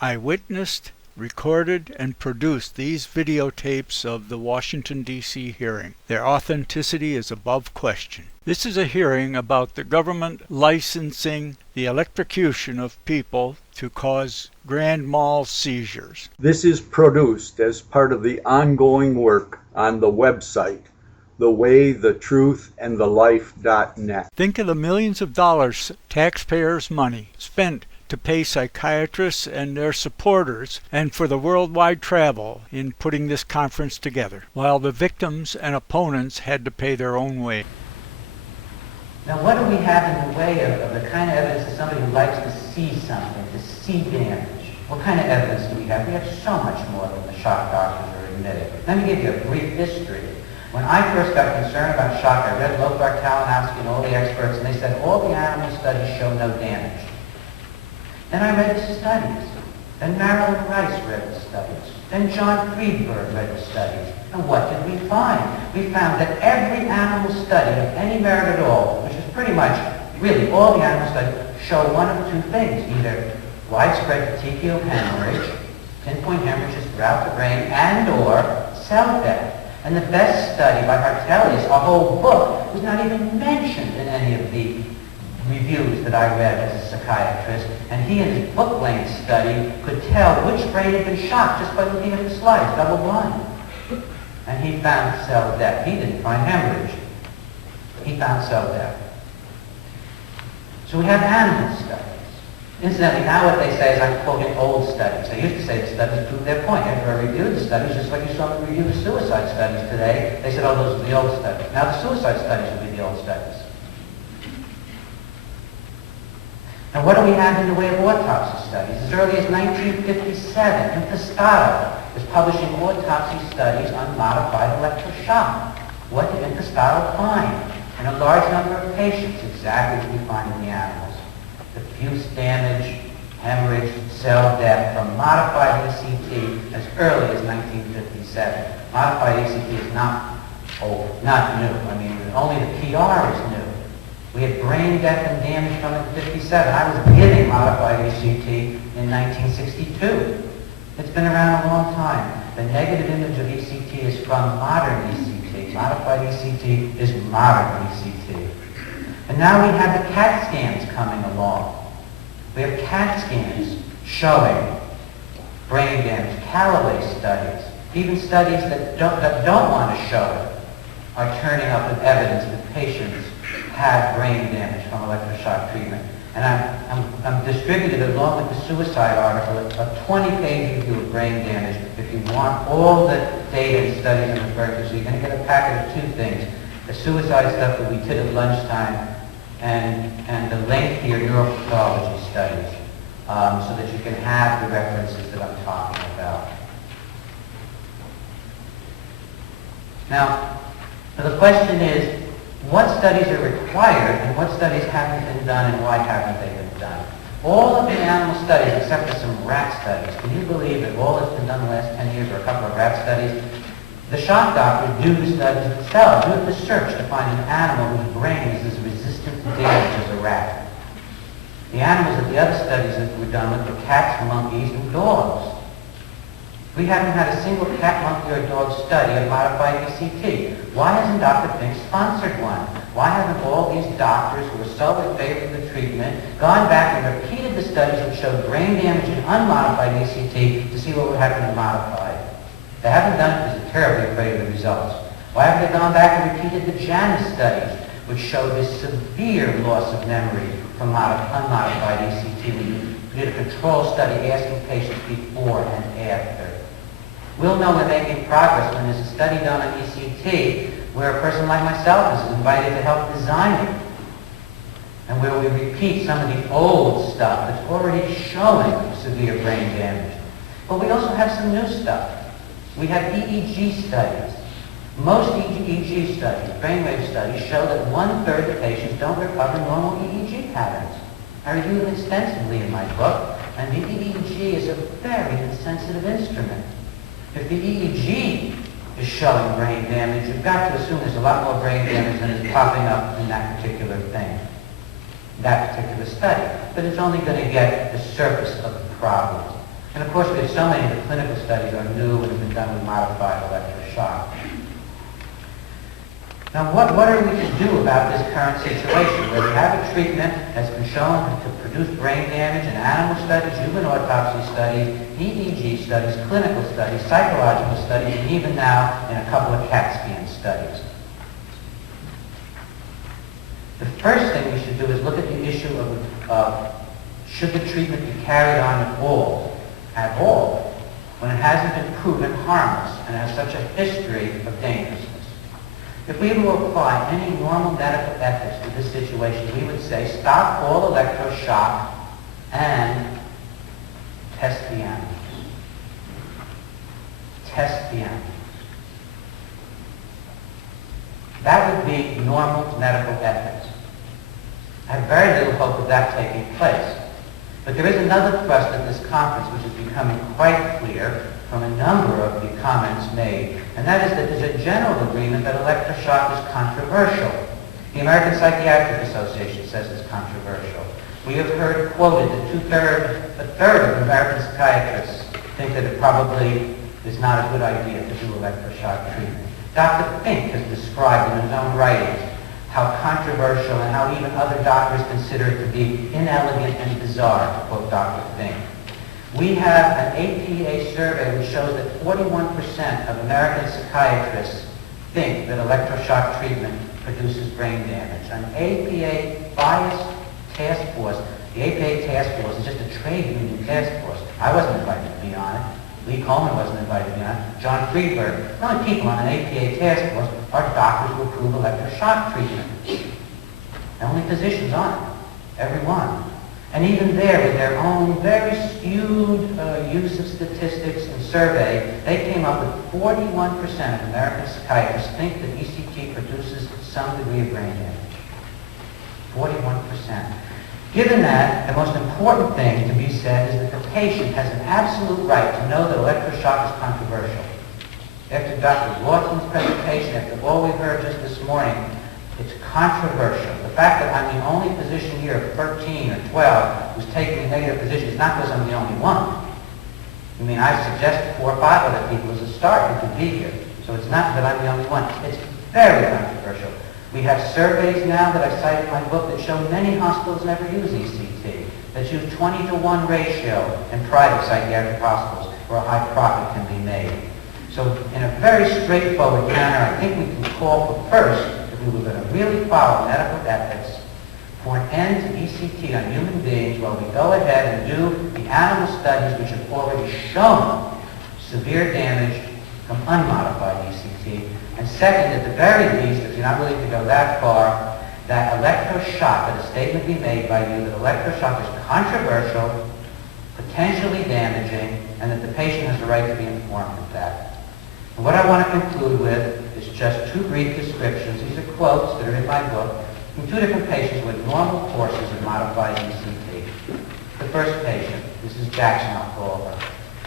I witnessed, recorded, and produced these videotapes of the Washington, D.C. hearing. Their authenticity is above question. This is a hearing about the government licensing the electrocution of people to cause grand mal seizures. This is produced as part of the ongoing work on the website, thewaythetruthandthelife.net. Think of the millions of dollars, taxpayers' money, spent to pay psychiatrists and their supporters and for the worldwide travel in putting this conference together, while the victims and opponents had to pay their own way. Now, what do we have in the way of the kind of evidence of somebody who likes to see something, to see damage? What kind of evidence do we have? We have so much more than the shock doctors are admitting. Let me give you a brief history. When I first got concerned about shock, I read Lothar Kalinowski and all the experts, and they said all the animal studies show no damage. Then I read the studies. Then Marilyn Rice read the studies. Then John Friedberg read the studies. And what did we find? We found that every animal study of any merit at all, which is pretty much, really, all the animal studies, show one of two things. Either widespread petechial hemorrhage, pinpoint hemorrhages throughout the brain, and or cell death. And the best study by Hartelius, a whole book, was not even mentioned in any of the reviews that I read as a psychiatrist, and he in his book-length study could tell which brain had been shocked just by looking at the slides, double-blind. And he found cell death. He didn't find hemorrhage. He found cell death. So we have animal studies. Incidentally, now what they say is I'm quoting old studies. They used to say the studies prove their point. After I reviewed the studies, just like you saw me review the suicide studies today, they said, oh, those are the old studies. Now the suicide studies will be the old studies. And what do we have in the way of autopsy studies? As early as 1957, Bethesda was publishing autopsy studies on modified electroshock. What did Bethesda find? In a large number of patients, exactly what we find in the animals. Diffuse damage, hemorrhage, cell death from modified ECT as early as 1957. Modified ECT is not old, not new. I mean, only the PR is new. We had brain death and damage from it in 57. I was giving modified ECT in 1962. It's been around a long time. The negative image of ECT is from modern ECT. Modified ECT is modern ECT. And now we have the CAT scans coming along. We have CAT scans showing brain damage, Callaway studies, even studies that don't want to show it are turning up with evidence that patients have brain damage from electroshock treatment. And I'm distributed along with the suicide article a 20-page review of brain damage if you want all the data and studies I'm referring to. So you're going to get a packet of two things: the suicide stuff that we did at lunchtime and the lengthier neuropathology studies, so that you can have the references that I'm talking about. Now, the question is, what studies are required and what studies haven't been done and why haven't they been done? All of the animal studies, except for some rat studies, can you believe that all that's been done in the last 10 years are a couple of rat studies? The shock doctors do the studies themselves, do the search to find an animal whose brain is as resistant to damage as a rat. The animals that the other studies that were done with were cats, monkeys, and dogs. We haven't had a single cat, monkey, or dog study of modified ECT. Why hasn't Dr. Fink sponsored one? Why haven't all these doctors who are so in favor of the treatment gone back and repeated the studies that showed brain damage in unmodified ECT to see what would happen in modified? They haven't done it because they're terribly afraid of the results. Why haven't they gone back and repeated the Janus studies, which showed this severe loss of memory from unmodified ECT? We did a control study asking patients before and after. We'll know we're making progress when there's a study done on ECT where a person like myself is invited to help design it, and where we repeat some of the old stuff that's already showing severe brain damage. But we also have some new stuff. We have EEG studies. Most EEG studies, brainwave studies, show that 1/3 of patients don't recover normal EEG patterns. I review them extensively in my book, and the EEG is a very insensitive instrument. If the EEG is showing brain damage, you've got to assume there's a lot more brain damage than is popping up in that particular thing, that particular study. But it's only going to get the surface of the problem. And of course, we have so many of the clinical studies are new and have been done with modified electroshock. Now, what are we to do about this current situation where we have a treatment that's been shown to produce brain damage in animal studies, human autopsy studies, EEG studies, clinical studies, psychological studies, and even now in a couple of CAT scan studies? The first thing we should do is look at the issue of should the treatment be carried on at all, when it hasn't been proven harmless and has such a history of dangerousness. If we were to apply any normal medical ethics to this situation, we would say stop all electroshock and test the animals. Test the animals. That would be normal medical ethics. I have very little hope of that taking place. But there is another thrust at this conference which is becoming quite clear from a number of the comments made, and that is that there's a general agreement that electroshock is controversial. The American Psychiatric Association says it's controversial. We have heard quoted that a third of American psychiatrists think that it probably is not a good idea to do electroshock treatment. Dr. Fink has described in his own writings how controversial and how even other doctors consider it to be inelegant and bizarre, to quote Dr. Fink. We have an APA survey which shows that 41% of American psychiatrists think that electroshock treatment produces brain damage. An APA biased task force, the APA task force is just a trade union task force. I wasn't invited to be on it. Lee Coleman wasn't invited to be on it. John Friedberg. The only people on an APA task force are doctors who approve electroshock treatment. The only physicians on it. Every one. And even there, with their own very skewed use of statistics and survey, they came up with 41% of American psychiatrists think that ECT produces some degree of brain damage. 41%. Given that, the most important thing to be said is that the patient has an absolute right to know that electroshock is controversial. After Dr. Lawson's presentation, after all we've heard just this morning, it's controversial. The fact that I'm the only physician here of 13 or 12 who's taking a negative position is not because I'm the only one. I mean, I suggested 4 or 5 other people as a start who could be here. So it's not that I'm the only one. It's very controversial. We have surveys now that I cite in my book that show many hospitals never use ECT, that use 20-to-1 ratio in private psychiatric hospitals where a high profit can be made. So in a very straightforward manner, I think we can call for first, if we were going to really follow medical ethics, for an end to ECT on human beings while we go ahead and do the animal studies which have already shown severe damage from unmodified ECT. And second, at the very least, if you're not willing to go that far, that electroshock, that a statement be made by you that electroshock is controversial, potentially damaging, and that the patient has the right to be informed of that. And what I want to conclude with is just 2 brief descriptions. These are quotes that are in my book from 2 different patients with normal courses of modified ECT. The first patient, this is Jackson, I'll call her.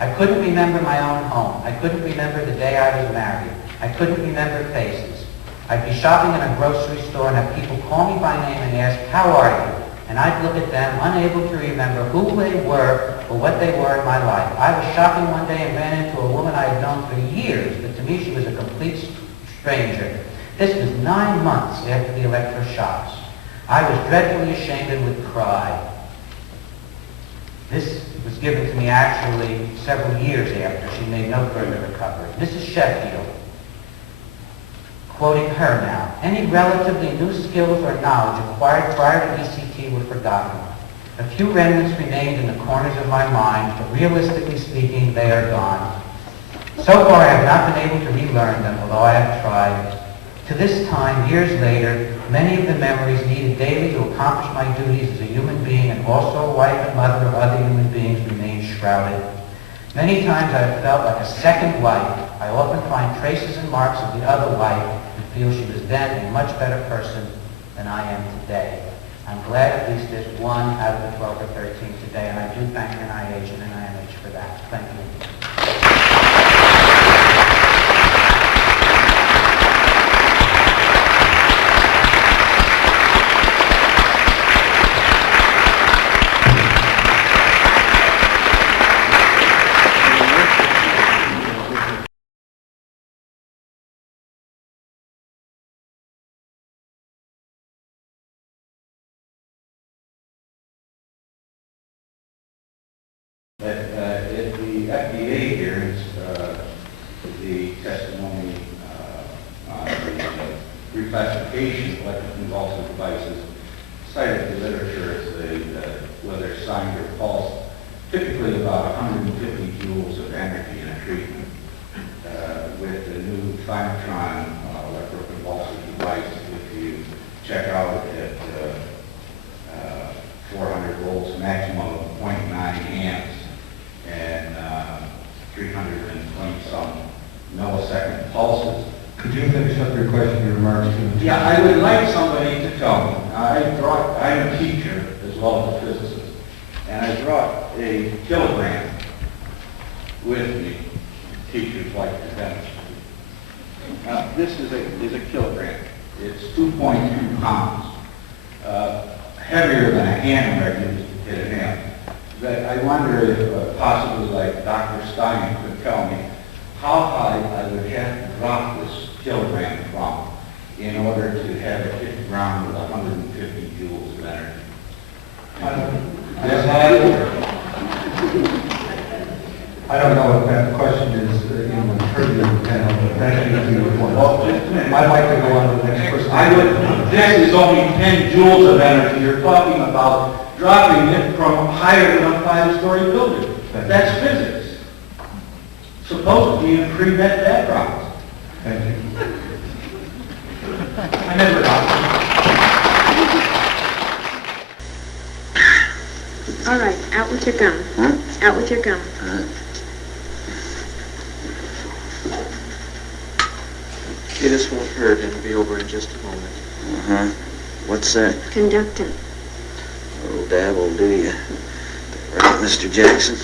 I couldn't remember my own home. I couldn't remember the day I was married. I couldn't remember faces. I'd be shopping in a grocery store and have people call me by name and ask, "How are you?" And I'd look at them, unable to remember who they were or what they were in my life. I was shopping one day and ran into a woman I had known for years, but to me she was a complete stranger. This was 9 months after the electroshocks. I was dreadfully ashamed and would cry. This was given to me actually several years after. She made no further recovery. Mrs. Sheffield, quoting her now, "Any relatively new skills or knowledge acquired prior to ECT were forgotten. A few remnants remained in the corners of my mind, but realistically speaking, they are gone. So far, I have not been able to relearn them, although I have tried. To this time, years later, many of the memories needed daily to accomplish my duties as a human being and also a wife and mother of other human beings remain shrouded. Many times I have felt like a second wife. I often find traces and marks of the other wife and feel she was then a much better person than I am today." I'm glad at least there's 1 out of the 12 or 13 today, and I do thank NIH and NIMH for that. Thank you. At the FDA hearings, the testimony on the reclassification of electroconvulsive devices cited the literature as whether signed or false, typically about 150 joules of energy in a treatment. With the new Thymatron electroconvulsive device, if you check out at 400 volts, maximum of 0.9 amps, and 320 some millisecond pulses. Could you finish up your question, your remarks? Yeah, I would like somebody to tell me. I'm a teacher as well as a physicist, and I brought a kilogram with me. Teachers like to demonstrate. Now, this is a kilogram. It's 2.2 pounds. Heavier than a hammer used to hit a hammer. But I wonder if possibly like Dr. Stein could tell me how high I would have to drop this kilogram from in order to have it hit the ground with 150 joules of energy. I don't know if that question is in the purview of the panel, but that may be the point. I'd like to go on to the next person. This is only 10 joules of energy. You're talking about dropping it from higher than a 5-story building. That's physics. Supposedly in pre-med backgrounds. Thank you. I never got All right, out with your gum. Out with your gum. Okay, this won't hurt. It'll be over in just a moment. Uh-huh. What's that? Conductant. Oh, dab will do you. Right, Mr. Jackson?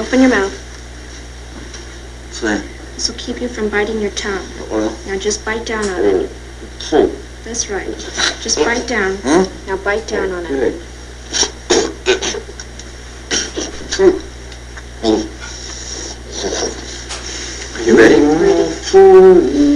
Open your mouth. What's that? This will keep you from biting your tongue. Well, Now just bite down on it. oh. That's right. Just bite down. Huh? Now bite down on it. Good. Are you ready? Ready.